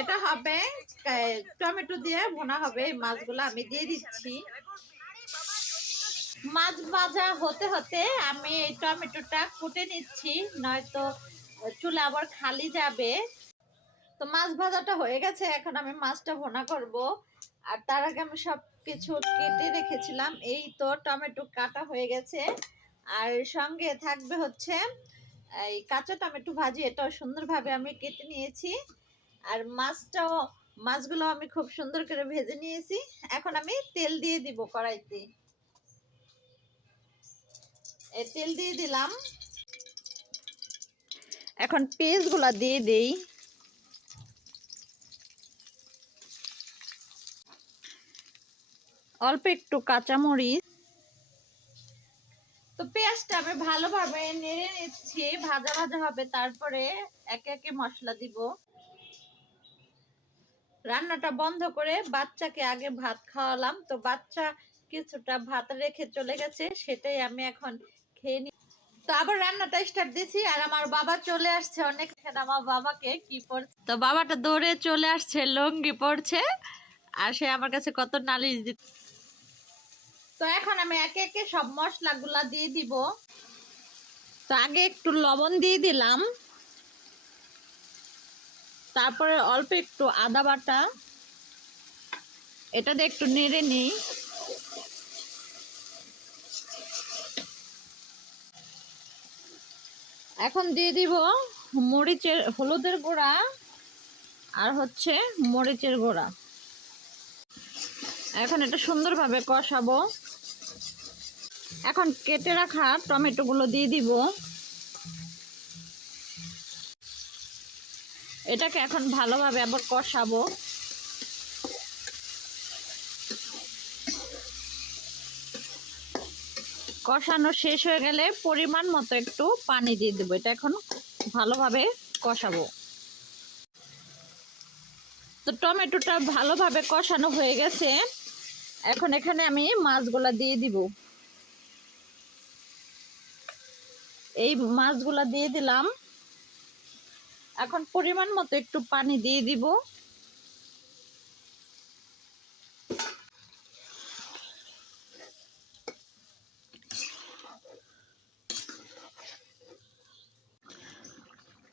এটা হবে টমেটো দিয়ে ভুনা হবে। এই মাছগুলো আমি দিয়ে দিচ্ছি। মাছ ভাজা হতে হতে আমি এই টমেটোটা কুটে নিচ্ছি, নয়তো চুলা আবার খালি যাবে। তো মাছ ভাজাটা হয়ে গেছে, এখন আমি মাছটা ভুনা করব। আর তার আগে আমি সব কিছু কেটে রেখেছিলাম। এই তো টমেটো কাটা হয়ে গেছে, আর সঙ্গে থাকবে হচ্ছে এই কাঁচা টমেটো ভাজি, এটাও সুন্দরভাবে আমি কেটে নিয়েছি। আর মাছগুলো আমি খুব সুন্দর করে ভেজে নিয়েছি। এখন আমি তেল দিয়ে দিব কড়াইতে। এই তেল দিয়ে দিলাম। এখন পেঁয়াজগুলা দিয়ে দেই। অল্প একটু কাঁচামরিচ। তো পেঁয়াজটা আমি ভালোভাবে নেড়ে নিচ্ছি, ভাজা ভাজা হবে, তারপরে একে একে মশলা দিব। রান্নাটা বন্ধ করে বাচ্চাকে আগে ভাত খাওয়ালাম, তো বাচ্চা কিছুটা ভাত রেখে চলে গেছে, সেটাই আমি এখন খেয়ে নি। তো আবার রান্নাটা স্টার্ট দিছি, আর আমার বাবা চলে আসছে অনেক। আমার বাবাকে কি পড়ছে, তো বাবাটা দৌড়ে চলে আসছে, লুঙ্গি পড়ছে, আর সে আমার কাছে কত নালিশ দিচ্ছে। তো এখন আমি একে একে সব মশলাগুলা দিয়ে দিব। তো আগে একটু লবণ দিয়ে দিলাম, তারপরে অল্প একটু আদা বাটা, এটা দিয়ে একটু নেড়ে নিই। এখন দিয়ে দিব হলুদের গুঁড়া আর হচ্ছে মরিচের গুঁড়া। এখন এটা সুন্দরভাবে কষাবো। এখন কেটে রাখা টমেটো গুলো দিয়ে দিব। এটাকে এখন ভালোভাবে আবার কষাবো। কষানো শেষ হয়ে গেলে পরিমাণ মতো একটু পানি দিয়ে দেবো। এটা এখন ভালোভাবে কষাবো। তো টমেটোটা ভালোভাবে কষানো হয়ে গেছে, এখন এখানে আমি মাছগুলা দিয়ে দিব। এই মাছগুলা দিয়ে দিলাম। এখন পরিমাণ মতো একটু পানি দিয়ে দিব।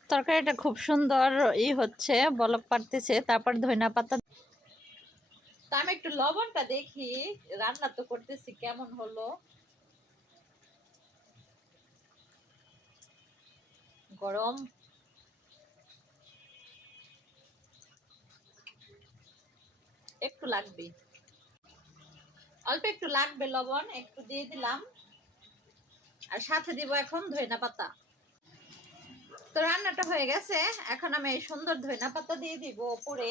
তরকারিটা খুব সুন্দর হচ্ছে, বলক পাড়তেছে। তারপর ধনিয়া পাতা। তো আমি একটু লবণটা দেখি, রান্না তো করতেছি, কেমন হলো। গরম, একটু লাগবে, অল্প একটু লাগবে লবণ, একটু দিয়ে দিলাম। আর সাথে দিব এখন ধনিয়া পাতা। তো রান্নাটা হয়ে গেছে, এখন আমি এই সুন্দর ধনিয়া পাতা দিয়ে দিব উপরে।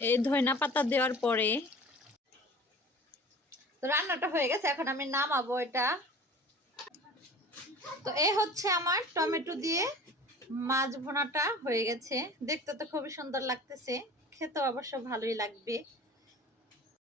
এই ধনিয়া পাতা দেওয়ার পরে তো রান্নাটা হয়ে গেছে, এখন আমি নামাবো এটা। তো এই হচ্ছে আমার টমেটো দিয়ে মাছ ভুনাটা হয়ে গেছে। দেখতে তো খুবই সুন্দর লাগতেছে, খেতে অবশ্য ভালোই লাগবে।